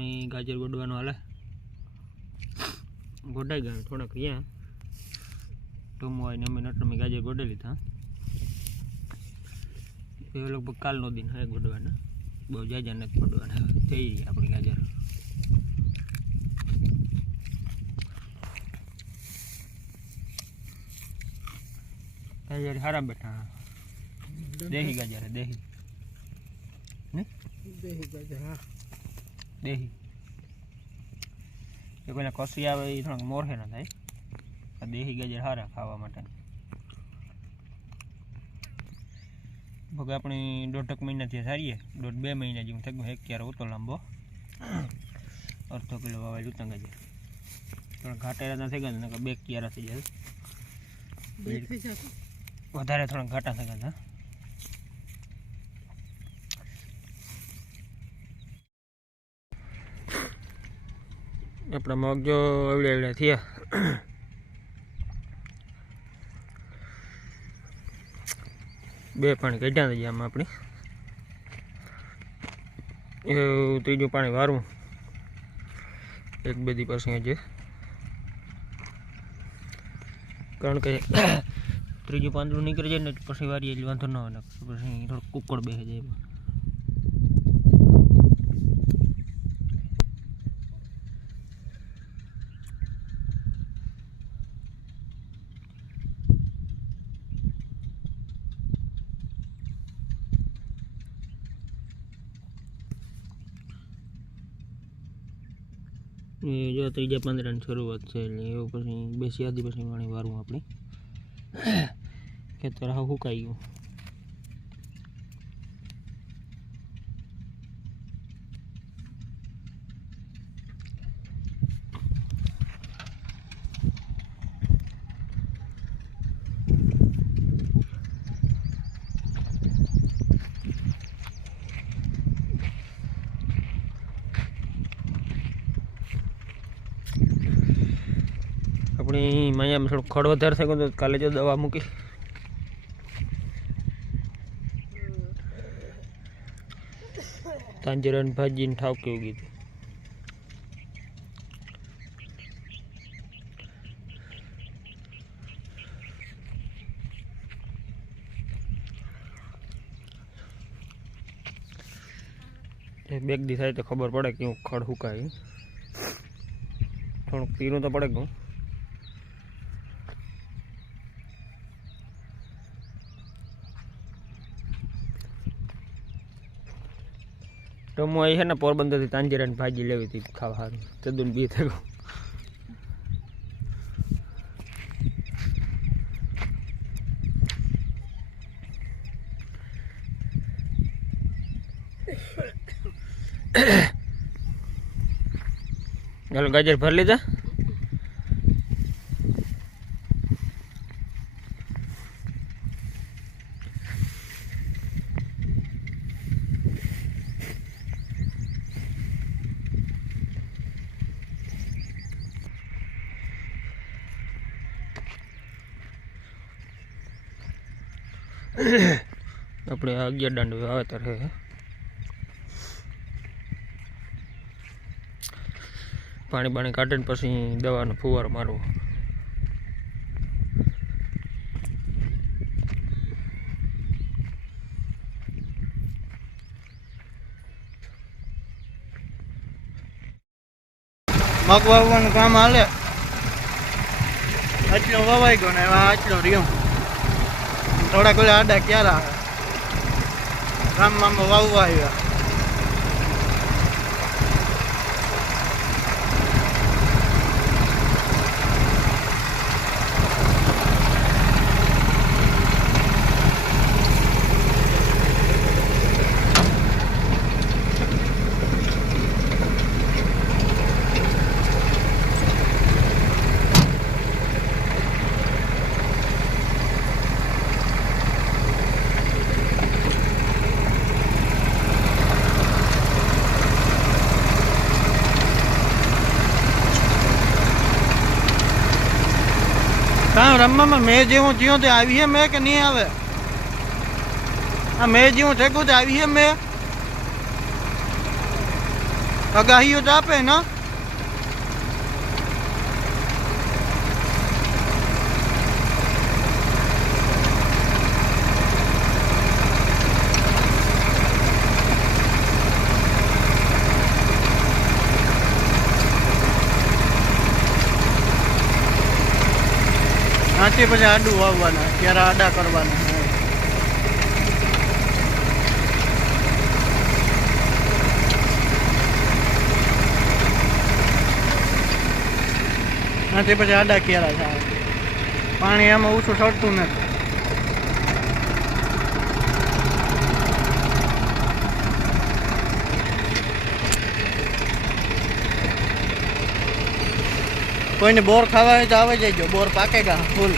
તમે ગાજર ગોડવાનું હાલે. ગોડાઈ ગયા થોડાક રહ્યા. ટોમો આવીને અમે નટરમી ગાજર ગોડે લીધા. એ લગભગ કાલનો દિન હે ગોડવાના. બહુ જાજા નથી ગોડવાના. થઈ રહી આપણી ગાજર. ગાજર હારા બેઠા. દેહી ગાજર દેહી. દેહી ગાજર હા. દેહી. એ કોઈને કસી આવે એ થોડાક મોરહે ના થાય. આ દેહી ગાજર સારા ખાવા માટે. ભગ આપણી દોઢક મહિનાથી સારીએ. દોઢ બે મહિના જેવું થઈ ગયું એક ક્યારે ઓતો લાંબો. અડધો કિલો વાવેલ જૂતા ગાજર. પણ ઘાટેરા થઈ ગયા ને બે ક્યારા થઈ જાય વધારે થોડા ઘાટા થઈ ગયા આપણા મગ જો એવડે થયા. બે પાણી કાઢ્યા હતા આમાં આપણે. એવું ત્રીજું પાણી વારવું. એક બધી પાસે હજી કારણ કે ત્રીજું પાંદડું નીકળી જાય ને પછી વારીએ એટલે વાંધો ન આવે પછી થોડુંક કુકડ બેસી જાય એ જો ત્રીજા પાંદડાની શરૂઆત છે એટલે એવું પછી બેસી આદી પછી વાણી વારવું આપણે. ખેતર હા સુકાઈ ગયું. આપણી માયામાં થોડું ખડ વધારે થઈ તો કાલે જો દવા મૂકી. તાંજરાની ભાજીને ઠાવ કેવું કીધું બેગ દી થાય તો ખબર પડે કે હું ખડ હુકાય થોડુંક પીરું તો પડે ગયું તો હું અહીં છે ને પોરબંદરથી તાંજીરાની ભાજી લેવી હતી ખાવા સારું તદુન બી થયું. ચાલો ગાજર ભરી લીધા? આપણે આ અગિયાર દાંડ વાવેતર છે. પાણી પાણી કાઢીને પછી દવાનો ફુવારો મારવો. મગ વાવવાનું કામ હાલે. આટલો વવાઈ ગયો ને આટલો રહ્યો. થોડાક ઓલા આડા ક્યારે આવે ગામમાં વાવવા આવ્યા. રમવામાં મેં જેવું થયું તે આવીએ મેં કે નહીં આવે? આ મેં જેવું થયું તે આવીએ મેં? આગાહીઓ તો આપે ને આથી પછી આડું વાવવાના ત્યારે આડા કરવાના. આથી પછી આડા ક્યારા થાય? પાણી આમાં ઓછું સડતું નથી. કોઈને બોર ખાવા હોય તો આવે જજો બોર પાકેગા ફૂલ.